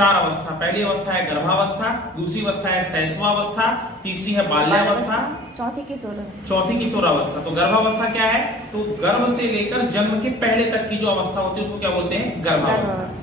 4 अवस्था। पहली अवस्था है गर्भावस्था, दूसरी अवस्था है शैशवावस्था, तीसरी है बाल्यावस्था, चौथी किशोरावस्था। चौथी किशोरावस्था। तो गर्भावस्था क्या है? तो गर्भ से लेकर जन्म के पहले तक की जो अवस्था होती है उसको क्या बोलते हैं? गर्भावस्था।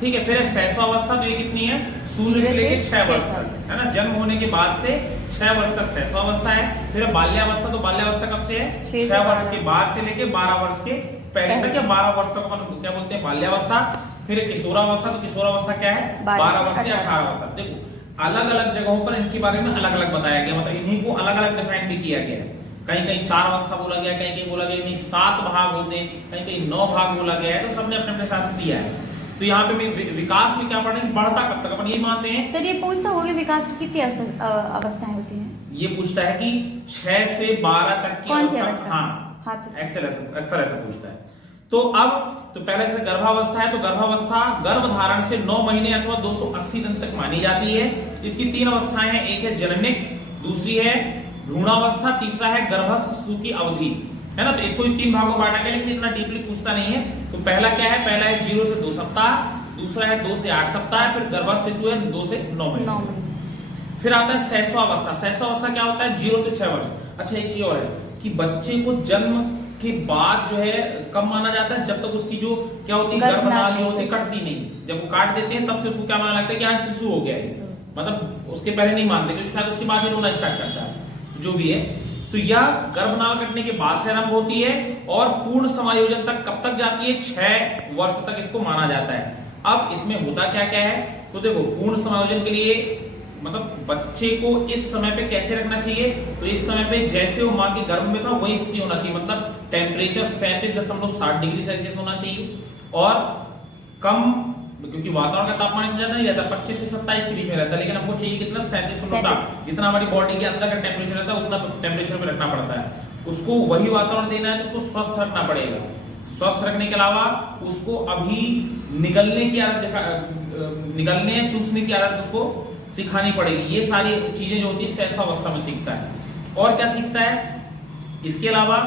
ठीक है। फिर है शैशवावस्था, तो ये कितनी है? 0 से लेकर 6 वर्ष तक, है ना, जन्म होने के बाद से 6 वर्ष तक शैशवावस्था है। फिर बाल्यावस्था, तो बाल्यावस्था कब से है? 6 वर्ष के बाद से लेकर 12 वर्ष के पहले तक या 12 वर्ष तक अपन क्या बोलते हैं? बाल्यावस्था। फिर किशोरावस्था, तो किशोरावस्था क्या है? 12 वर्ष से 18 वर्ष तक। देखो अलग अलग जगहों पर इनके बारे में अलग अलग बताया गया, मतलब इन्हीं को अलग अलग डिफाइन भी किया गया है। कहीं कहीं 4 अवस्था बोला गया, कहीं कहीं बोला गया नहीं 7 भाग होते हैं, कहीं कहीं 9 भाग बोला गया है। तो सबने अपने अपने हिसाब से दिया है। तो यहाँ पे विकास में क्या पढ़ रहे हैं? बढ़ता कब तक? अपन ये मानते हैं। सर ये पूछता होगा कि विकास की कितनी अवस्थाएं होती हैं? ये पूछता है कि 6 से 12 तक की कौन सी अवस्था? हाँ, अक्सर ऐसा पूछता है। तो अब तो पहले जैसे गर्भावस्था है, तो गर्भावस्था गर्भधारण से 9 महीने अथवा 280 दिन तक मानी जाती है। इसकी 3 अवस्थाएं हैं, एक है जननिक, दूसरी है भ्रूणावस्था, तीसरा है गर्भस्थ शिशु की अवधि, है ना। तो इसको 3 भागों में बांटा गया, लेकिन इतना डीपली पूछता नहीं है। तो पहला क्या है? पहला है 0 से 2 सप्ताह, दूसरा है 2 से 8 सप्ताह, फिर गर्भस्थ शिशु है 2 से 9 महीने। फिर आता है शैशवावस्था। शैशवावस्था क्या होता है? 0 से 6 वर्ष। अच्छा एक चीज और है कि बच्चे को जन्म के बाद जो है कब माना जाता है? जब तक उसकी जो क्या होती है? गर्भनाली होती है, कटती नहीं। जब वो काट देते हैं तब से उसको क्या माना लगता है कि हाँ शिशु हो गया है। मतलब उसके पहले नहीं मानते, क्योंकि शायद उसके बाद ही रोना स्टार्ट करता है, जो भी है। तो यह गर्भनाल कटने के बाद से आरंभ होती है और पूर्ण समायोजन तक कब तक जाती है? 6 वर्ष तक इसको माना जाता है। अब इसमें होता क्या क्या है? तो देखो पूर्ण समायोजन के लिए मतलब बच्चे को इस समय पे कैसे रखना चाहिए? तो इस समय पे जैसे वो माँ के गर्भ में था वही स्थिति होना चाहिए, मतलब टेम्परेचर 37.7 डिग्री सेल्सियस होना चाहिए और कम, क्योंकि वातावरण का तापमान इतना ज्यादा नहीं रहता, 25 से 27 के बीच में रहता है, लेकिन हमको चाहिए कितना? 37.7। जितना हमारी बॉडी के अंदर का टेम्परेचर रहता है उतना टेम्परेचर पे रखना पड़ता है। उसको वही वातावरण देना है, तो उसको स्वस्थ रखना पड़ेगा। स्वस्थ रखने के अलावा उसको अभी निगलने की आदत, निगलने या चूसने की आदत उसको सिखानी पड़ेगी। ये सारी चीजें जो होती है शैशवावस्था में सीखता है। और क्या सीखता है? इसके अलावा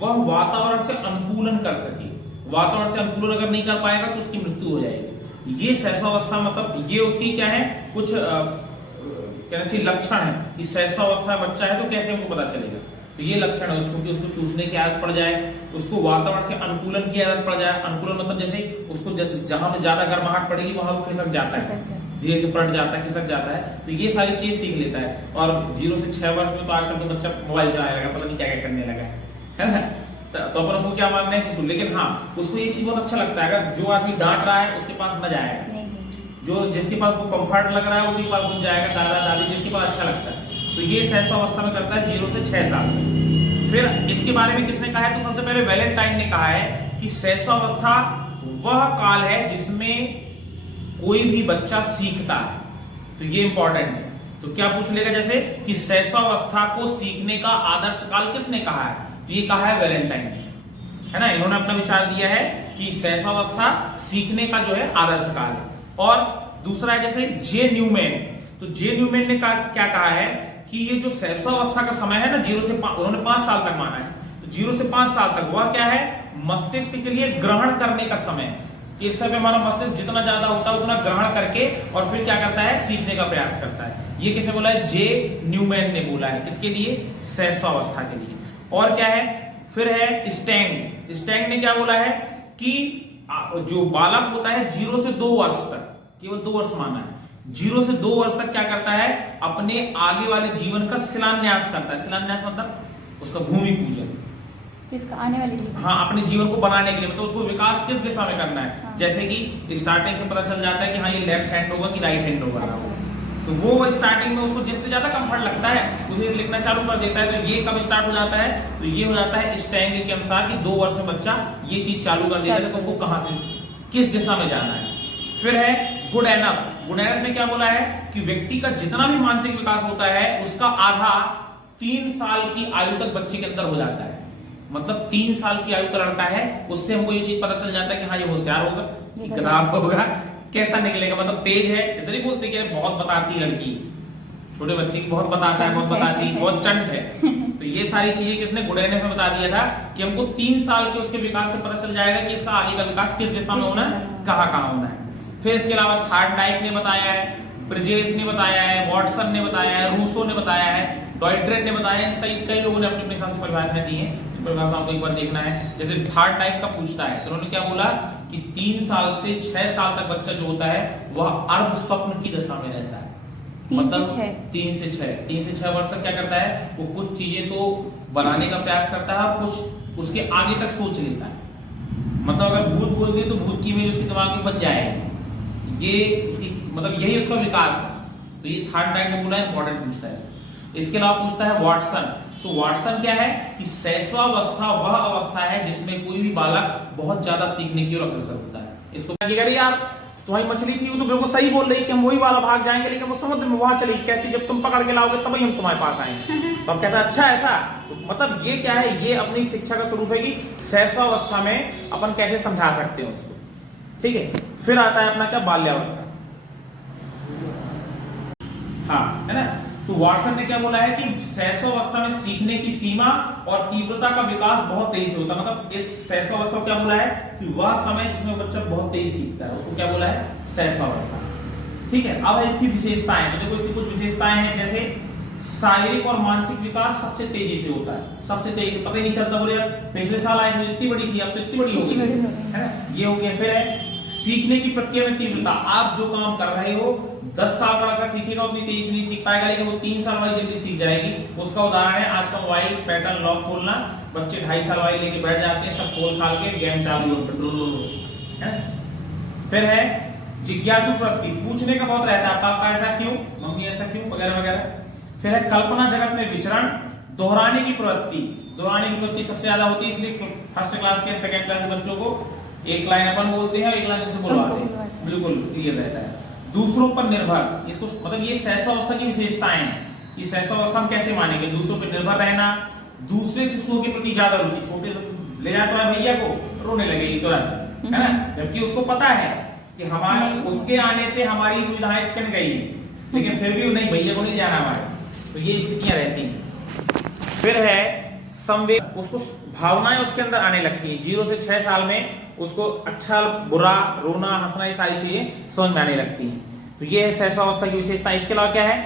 वह वातावरण से अनुकूलन कर सके। वातावरण से अनुकूलन अगर नहीं कर पाएगा तो उसकी मृत्यु हो जाएगी। ये शैशवावस्था मतलब ये उसकी क्या है? कुछ कहना चाहिए लक्षण है कि शैशवावस्था बच्चा है तो कैसे हमको पता चलेगा? तो ये लक्षण है उसको कि उसको चूसने की आदत पड़ जाए, उसको वातावरण से अनुकूलन की आदत पड़ जाए। अनुकूलन मतलब जैसे उसको जैसे जहां पे ज्यादा गर्माहट पड़ेगी वहां वो खिसक जाता है, धीरे से पलट जाता है, खिसक जाता है। तो ये सारी चीज सीख लेता है। और 0 से 6 वर्ष में तो आजकल तो बच्चा मोबाइल चलाने लगा, पता नहीं क्या क्या करने लगा है ना। तो अपन उसको क्या मानना है? शिशु। लेकिन हाँ उसको ये चीज बहुत अच्छा लगता है, अगर जो आदमी डांट रहा है उसके पास न जाएगा, जो जिसके पास वो कंफर्ट लग रहा है उसी के पास घुस जाएगा, दादा दादी जिसके पास अच्छा लगता है। तो ये शैशवावस्था में करता है 0 से 6 साल। फिर इसके बारे में किसने कहा है? तो सबसे पहले वैलेंटाइन ने कहा है कि शैशवावस्था वह काल है जिसमें कोई भी बच्चा सीखता है। तो ये इंपॉर्टेंट है। तो क्या पूछ लेगा जैसे कि शैशवावस्था को सीखने का आदर्श काल किसने कहा है? तो ये कहा है वैलेंटाइन ने, है ना। इन्होंने अपना विचार दिया है कि शैशवावस्था सीखने का जो है आदर्श काल है। और दूसरा है जैसे जे न्यूमैन। तो जे न्यूमैन ने क्या कहा है कि ये जो शैशवावस्था का समय है ना 0 से 5, उन्होंने 5 साल तक माना है। तो 0 से 5 साल तक वह क्या है? मस्तिष्क के लिए ग्रहण करने का समय। इस समय हमारा मस्तिष्क जितना ज्यादा होता है उतना ग्रहण करके और फिर क्या करता है? सीखने का प्रयास करता है। ये किसने बोला है? जे न्यूमैन ने बोला है। किसके लिए? शैशवावस्था के लिए। और क्या है? फिर है स्टैंग। स्टैंग ने क्या बोला है कि जो बालक होता है 0 से 2 वर्ष तक, केवल 2 वर्ष माना है, 0 से 2 वर्ष तक क्या करता है? अपने आगे वाले जीवन का शिलान्यास करता है। शिलान्यास मतलब उसका भूमि पूजन, किसका? आने वाले जीवन। हाँ, अपने जीवन को बनाने के लिए, मतलब उसको विकास किस दिशा में करना है। हाँ। जैसे कि स्टार्टिंग से पता चल जाता है कि हाँ ये लेफ्ट हैंड होगा कि राइट हैंड होगा। अच्छा। तो वो स्टार्टिंग में उसको जिससे ज्यादा कंफर्ट लगता है उसे लिखना चालू कर देता है। तो ये कब स्टार्ट हो जाता है? तो ये हो जाता है स्टैंग के अनुसार कि 2 वर्ष में बच्चा ये चीज चालू कर देता है, तो उसको कहां से किस दिशा में जाना है। फिर है गुड एनफ। गुड एनफ ने क्या बोला है कि व्यक्ति का जितना भी मानसिक विकास होता है उसका आधा 3 साल की आयु तक बच्चे के अंदर हो जाता है। मतलब 3 साल की आयु का लड़का है, उससे हमको ये चीज पता चल जाता है कि हाँ ये होशियार होगा, किताब होगा, कैसा निकलेगा, मतलब तेज है। इतनी बोलते कि बहुत बताती है लड़की, छोटे बच्चे की बहुत बताता है, बहुत बताती है, बहुत चंट है। तो ये सारी चीजें किसने? गुड एनफ में बता दिया था कि हमको 3 साल के उसके विकास से पता चल जाएगा कि इसका आगे का विकास किस दिशा में होना है, कहाँ होना है। फिर इसके अलावा थार्डनाइक ने बताया है, ब्रिजेस ने बताया है, वॉटसन ने बताया है, रूसो ने बताया है, डॉयड्रेन ने बताया है। सही कई लोगों ने अपने अपने हिसाब से परिभाषाएं दी हैं, परिभाषाओं को एक बार देखना है। जैसे थार्डनाइक का पूछता है तो उन्होंने क्या बोला कि 3 साल से 6 साल तक बच्चा जो होता है वह अर्ध स्वप्न की दशा में रहता है। मतलब 3 से 6 वर्ष तक क्या करता है, वो कुछ चीजें तो बनाने का प्रयास करता है और कुछ उसके आगे तक सोच लेता है। मतलब अगर भूत बोल दी तो भूत की इमेज उसके दिमाग में बन जाए, ये उसकी मतलब यही उसका विकास है। तो ये थार्डनाइक ने बोला इंपॉर्टेंट पूछता है। इसके अलावा पूछता है वॉटसन। तो वॉटसन क्या है कि शैशवावस्था वह अवस्था है जिसमें कोई भी बालक बहुत ज्यादा सीखने की ओर अग्रसर होता है। इसको अरे यार तुम्हारी मछली थी वो तो बिल्कुल सही बोल रही कि हम वही वाला भाग जाएंगे, लेकिन वो समुद्र में वहां चली, कहती जब तुम पकड़ के लाओगे तभी हम तुम्हारे पास आएंगे। तो अब कहता है अच्छा ऐसा, तो मतलब ये क्या है, ये अपनी शिक्षा का स्वरूप है कि शैशवावस्था में अपन कैसे समझा सकते हैं उसको। ठीक है, फिर आता है अपना क्या, बाल्यावस्था। हाँ है ना। तो वॉटसन ने क्या बोला है कि शैशवावस्था में सीखने की सीमा और तीव्रता का विकास बहुत तेजी से होता है। मतलब इस शैशवावस्था को क्या बोला है कि वह समय जिसमें बच्चा बहुत तेजी सीखता है उसको क्या बोला है, शैशवावस्था। ठीक है, अब इसकी विशेषताएं, तो देखो इसकी कुछ विशेषताएं हैं। जैसे शारीरिक और मानसिक विकास सबसे तेजी से होता है, सबसे तेजी से, पता ही नहीं चलता। बोले पिछले साल आई थी इतनी बड़ी थी, अब तो इतनी बड़ी हो गई है ना, ये हो गया। फिर है सीखने की प्रक्रिया में तीव्रता। आप जो काम कर रहे हो 10 साल का लड़का सीखेगा उतनी तेजी से नहीं सीख पाएगा, लेकिन वो 3 साल वाली जल्दी सीख जाएगी। उसका उदाहरण है आज का मोबाइल पैटर्न लॉक खोलना। बच्चे 2.5 साल वाले लेके बैठ जाते हैं, सब खोल खाल के गेम चालू हो, पेट्रोल है। फिर है जिज्ञासु प्रवृत्ति, पूछने का बहुत रहता है, पापा ऐसा क्यों, मम्मी ऐसा क्यों, वगैरह वगैरह। फिर है कल्पना जगत में विचरण, दोहराने की प्रवृत्ति। दोहराने की प्रवृत्ति सबसे ज्यादा होती है, इसलिए फर्स्ट क्लास के सेकंड क्लास के बच्चों को एक लाइन अपन बोलते हैं, एक लाइन से बुलवाते हैं, बिल्कुल क्लियर रहता है। दूसरों पर निर्भर, इसको मतलब ये शैशवावस्था की विशेषताएं हैं कि शैशवावस्था हम कैसे मानेंगे, दूसरों पर निर्भर रहना, दूसरे शिशुओं के प्रति ज्यादा रुचि। छोटे से ले जाता है भैया को, रोने लगेगी तुरंत, है ना, जबकि उसको पता है कि हमारे उसके आने से हमारी सुविधाएं छिन गई है, लेकिन फिर भी नहीं, भैया को नहीं जाना हमारे। तो ये स्थितियां रहती हैं। फिर है संवेग, उसको भावनाएं उसके अंदर आने लगती हैं। 0 से 6 साल में उसको अच्छा बुरा, रोना, हंसना, ये सारी चीजें समझ में आने लगती हैं। तो ये है शैशवावस्था की विशेषता। इसके अलावा क्या है,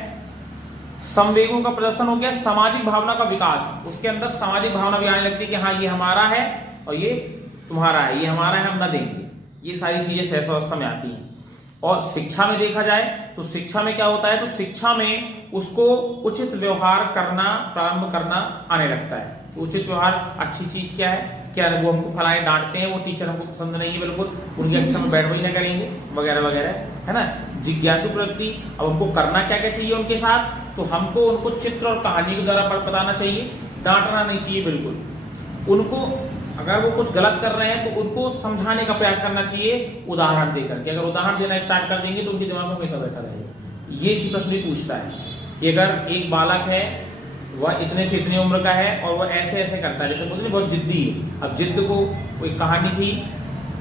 संवेगों का प्रदर्शन हो गया, सामाजिक भावना का विकास। उसके अंदर सामाजिक भावना भी आने लगती है कि हाँ ये हमारा है और ये तुम्हारा है, ये हमारा है हम ना देंगे। ये सारी चीजें शैशवावस्था में आती हैं। और शिक्षा में देखा जाए तो शिक्षा में क्या होता है, तो शिक्षा में उसको उचित व्यवहार करना प्रारंभ करना आने लगता है। तो उचित व्यवहार, अच्छी चीज क्या है, क्या वो हमको फलाने डांटते हैं, वो टीचर हमको पसंद नहीं है, बिल्कुल उनकी कक्षा में बैठ ना करेंगे, वगैरह वगैरह, है ना। जिज्ञासु प्रवृत्ति, अब हमको करना क्या क्या चाहिए उनके साथ, तो हमको उनको चित्र और कहानी के द्वारा बताना चाहिए, डांटना नहीं चाहिए बिल्कुल। उनको अगर वो कुछ गलत कर रहे हैं तो उनको समझाने का प्रयास करना चाहिए उदाहरण देकर के। अगर उदाहरण देना स्टार्ट कर देंगे तो उनके दिमाग में हमेशा बैठा रहेगा। ये चीज प्रश्न भी पूछता है कि अगर एक बालक है, वह इतने से इतनी उम्र का है और वह ऐसे ऐसे करता है, जैसे बोलते हैं बहुत जिद्दी है। अब जिद्द को कोई कहानी थी,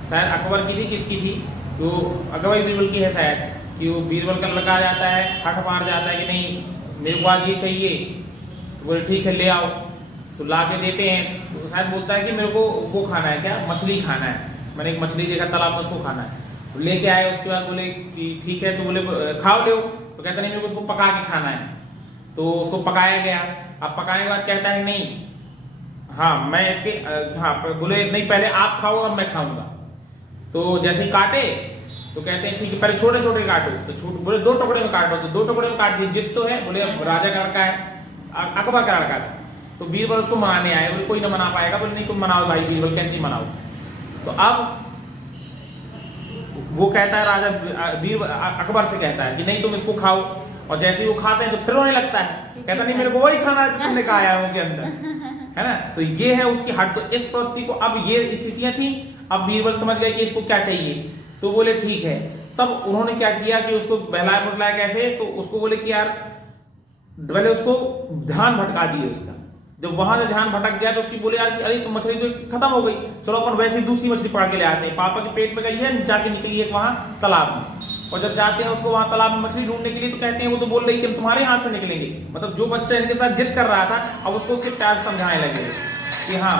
शायद अकबर की थी, किसकी थी, तो अकबर बीरबल की है शायद, कि वो बीरबल का लड़का आ जाता है, हट मार जाता है कि नहीं मेरे को आज ये चाहिए, तो बोले ठीक है ले आओ, तो ला के देते हैं। तो शायद बोलता है कि मेरे को वो खाना है, क्या मछली खाना है, मैंने एक मछली देखा तालाब में, उसको खाना है। तो लेके आए, उसके बाद बोले कि ठीक है, तो बोले खाओ लो, तो कहता नहीं मेरे को उसको पका के खाना है। तो उसको पकाया गया। अब पकाने के बाद कहता है नहीं, हाँ मैं इसके हाँ बोले नहीं पहले आप खाओ और मैं खाऊंगा। तो जैसे काटे तो कहते हैं ठीक है पहले छोटे छोटे काटो, तो बोले 2 टुकड़े में काटो, तो 2 टुकड़े में काट दिए। जिद तो है, बोले राजा का लड़का है, अकबर का लड़का था, तो बीरबल उसको मनाने आए, बोले कोई ना मना पाएगा, बोले नहीं तुम मनाओ भाई बीरबल, कैसे मनाओ। तो अब वो कहता है, राजा अकबर से कहता है कि नहीं तुम इसको खाओ, और जैसे ही वो खाते हैं तो फिर रोने लगता है, कहता नहीं मेरे को वही खाना है जो तुमने कहा है उनके अंदर, है ना। तो ये है उसकी हट। तो इस प्रवृत्ति को, अब ये स्थितियां थी, अब बीरबल समझ गए कि इसको क्या चाहिए, तो बोले ठीक है। तब उन्होंने क्या किया कि उसको बहलाया फुसलाया कैसे, तो उसको बोले कि यार पहले उसको ध्यान भटका दिए उसका। जब वहां से ध्यान भटक गया तो उसकी बोले यार कि अरे तो मछली तो खत्म हो गई, चलो अपन वैसे दूसरी मछली पकड़ के ले आते हैं। पापा के पेट में गई है, जाके निकली है वहां तालाब में, और जब जाते हैं उसको वहां तालाब में मछली ढूंढने के लिए, तो कहते हैं वो तो बोल रही कि हम तुम्हारे हाथ से निकलेंगे। मतलब जो बच्चा इनके साथ जिद कर रहा था, अब उसको उसके प्यार समझाने लगे कि हाँ